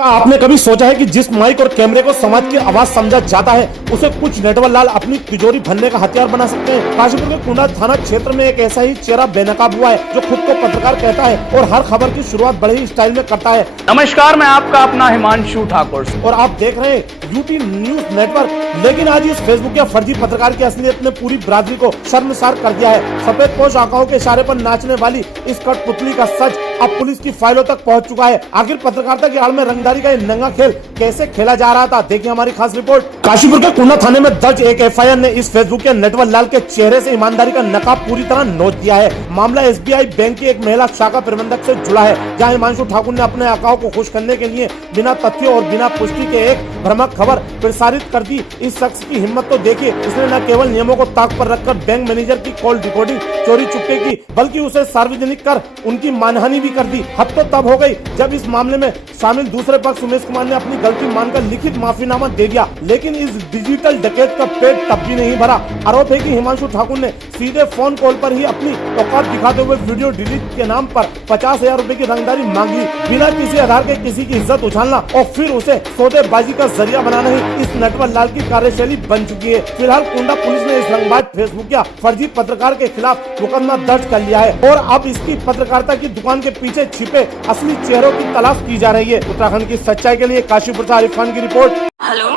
क्या आपने कभी सोचा है कि जिस माइक और कैमरे को समाज की आवाज समझा जाता है उसे कुछ नेटवर लाल अपनी तिजोरी भरने का हथियार बना सकते हैं। काशीपुर के कुंडा थाना क्षेत्र में एक ऐसा ही चेहरा बेनकाब हुआ है जो खुद को पत्रकार कहता है और हर खबर की शुरुआत बड़े ही स्टाइल में करता है। नमस्कार, मैं आपका अपना हिमांशु ठाकुर और आप देख रहे हैं यूटी न्यूज नेटवर्क। लेकिन आज इस फेसबुक या फर्जी पत्रकार की असलियत ने पूरी बिरादरी को शर्मसार कर दिया है। सफेद पोश आंखों के इशारे पर नाचने वाली इस कठपुतली का सच अब पुलिस की फाइलों तक पहुंच चुका है। आखिर पत्रकारिता की आड़ में रंगदारी का नंगा खेल कैसे खेला जा रहा था, देखिए हमारी खास रिपोर्ट। काशीपुर के कुंडा थाने में दर्ज एक एफआईआर ने इस फेसबुक के नेटवर लाल के चेहरे से ईमानदारी का नकाब पूरी तरह नोच दिया है। मामला एसबीआई बैंक की एक महिला शाखा प्रबंधक से जुड़ा है, जहां हिमांशु ठाकुर ने अपने आकाओं को खुश करने के लिए बिना तथ्यों और बिना पुष्टि के एक भ्रामक खबर प्रसारित कर दी। इस शख्स की हिम्मत तो देखिए, इसने न केवल नियमों को ताक पर रखकर बैंक मैनेजर की कॉल रिकॉर्डिंग चोरी चुपके की, बल्कि उसे सार्वजनिक कर उनकी मानहानि भी कर दी। हद तो तब हो गई जब इस मामले में शामिल दूसरे पक्ष उमेश कुमार ने अपनी गलती मानकर लिखित माफीनामा दे दिया। लेकिन इस डिजिटल डकैत का पेट तब भी नहीं भरा। आरोप है कि हिमांशु ठाकुर ने सीधे फोन कॉल पर ही अपनी औकात दिखाते हुए वीडियो डिलीट के नाम पर 50,000 रुपए की रंगदारी मांगी। बिना किसी आधार के किसी की इज्जत उछालना और फिर उसे सौदेबाजी का जरिया बनाना ही इस नटवर लाल की कार्यशैली बन चुकी है। फिलहाल कुंडा पुलिस ने इस रंगबाज फेसबुक या फर्जी पत्रकार के खिलाफ मुकदमा दर्ज कर लिया है और अब इसकी पत्रकारिता की दुकान के पीछे छिपे असली चेहरों की तलाश की जा रही है। उत्तराखंड की सच्चाई के लिए काशीपुर से आरिफ खान की रिपोर्ट। हेलो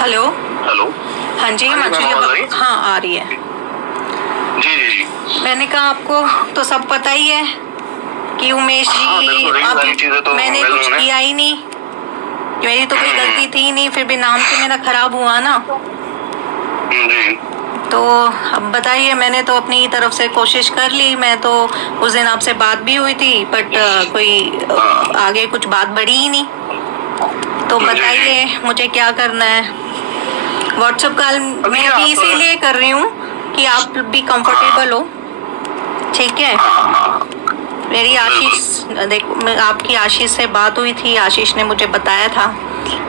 हेलो हेलो, हाँ जी, हाँ आ रही है। जी जी जी। मैंने कहा आपको तो सब पता ही है कि उमेश जी अब मैंने कुछ किया ही नहीं, मेरी तो कोई गलती थी नहीं, फिर भी नाम तो मेरा खराब हुआ ना। जी। तो अब बताइए, मैंने तो अपनी तरफ से कोशिश कर ली। मैं तो उस दिन आपसे बात भी हुई थी, बट कोई आगे कुछ बात बढ़ी ही नहीं। तो बताइए मुझे क्या करना है। व्हाट्सएप कॉल मैं भी इसीलिए कर रही हूँ कि आप भी कंफर्टेबल हो, ठीक है। मेरी आशीष, देखो आपकी आशीष से बात हुई थी, आशीष ने मुझे बताया था।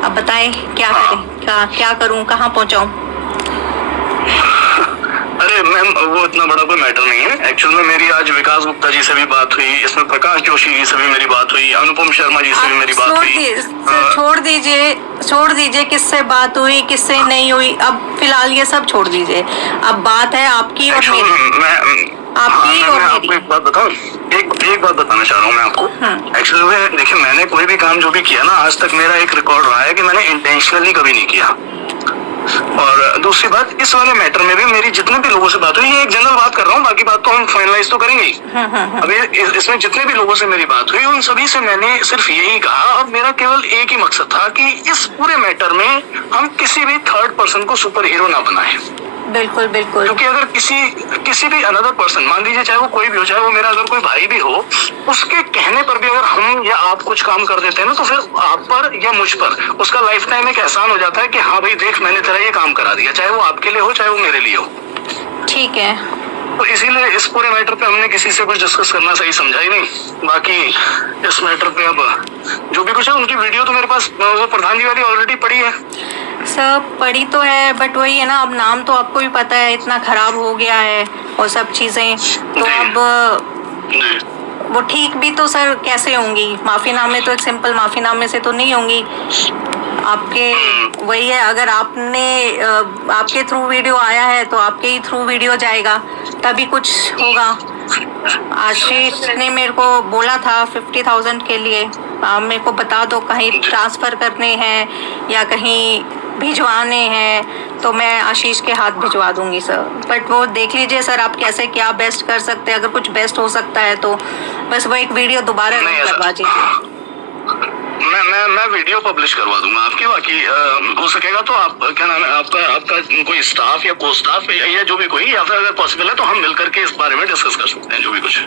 अब बताएं क्या करें, क्या करूँ, कहाँ पहुँचाऊँ। अरे मैम, वो इतना बड़ा कोई मैटर नहीं है। एक्चुअल में मेरी आज विकास गुप्ता जी से भी बात हुई, इसमें प्रकाश जोशी जी से भी मेरी बात हुई, अनुपम शर्मा जी से भी मेरी बात हुई। छोड़ दीजिए किससे बात हुई किससे नहीं हुई, अब फिलहाल ये सब छोड़ दीजिए। अब बात है आपकी और मेरी, आपकी और मेरी। एक बात बताऊं, एक बात बताना चाह रहा हूँ मैं आपको। एक्चुअली में देखिए, मैंने कोई भी काम जो भी किया ना, आज तक मेरा एक रिकॉर्ड रहा है कि मैंने इंटेंशनली कभी नहीं किया। और दूसरी बात, इस वाले मैटर में भी मेरी जितने भी लोगों से बात हुई, ये एक जनरल बात कर रहा हूँ, बाकी बात तो हम फाइनलाइज तो करेंगे ही। अब इसमें जितने भी लोगों से मेरी बात हुई, उन सभी से मैंने सिर्फ यही कहा, अब मेरा केवल एक ही मकसद था कि इस पूरे मैटर में हम किसी भी थर्ड पर्सन को सुपर हीरो ना बनाए। बिल्कुल बिल्कुल। क्योंकि अगर किसी भी अनदर पर्सन, मान लीजिए चाहे वो कोई भी हो, चाहे वो मेरा अगर कोई भाई भी हो, उसके कहने पर भी अगर हम या आप कुछ काम कर देते हैं ना, तो फिर आप पर या मुझ पर उसका लाइफ टाइम एक एहसान हो जाता है कि हाँ भाई देख, मैंने तेरा ये काम करा दिया, चाहे वो आपके लिए हो चाहे वो मेरे लिए हो। ठीक है। तो इसीलिए इस पूरे मैटर पे हमने किसी से कुछ डिस्कस करना सही समझा ही नहीं। बाकी इस मैटर पे अब जो भी कुछ है, उनकी वीडियो तो मेरे पास वो प्रधान जी वाली ऑलरेडी पड़ी है। सब पढ़ी तो है, बट वही है ना, अब नाम तो आपको भी पता है इतना खराब हो गया है और सब चीजें, तो अब वो ठीक भी तो सर कैसे होंगी। माफीनामे तो एक सिंपल माफीनामे से तो नहीं होंगी। आपके वही है, अगर आपके थ्रू वीडियो आया है तो आपके ही थ्रू वीडियो जाएगा, तभी कुछ होगा। आशीष ने मेरे को बोला था 50,000 के लिए, आप मेरे को बता दो कहीं ट्रांसफर करने हैं या कहीं भिजवाने हैं, तो मैं आशीष के हाथ भिजवा दूंगी सर। बट वो देख लीजिए सर, आप कैसे क्या बेस्ट कर सकते हैं। अगर कुछ बेस्ट हो सकता है तो बस वो एक वीडियो दोबारा करवा दीजिए। मैं वीडियो पब्लिश करवा दूंगा आपकी। बाकी हो सकेगा तो आप, क्या नाम है आपका कोई स्टाफ या को स्टाफ या जो भी कोई, या फिर अगर पॉसिबल है तो हम मिलकर के इस बारे में डिस्कस कर सकते हैं, जो भी कुछ है।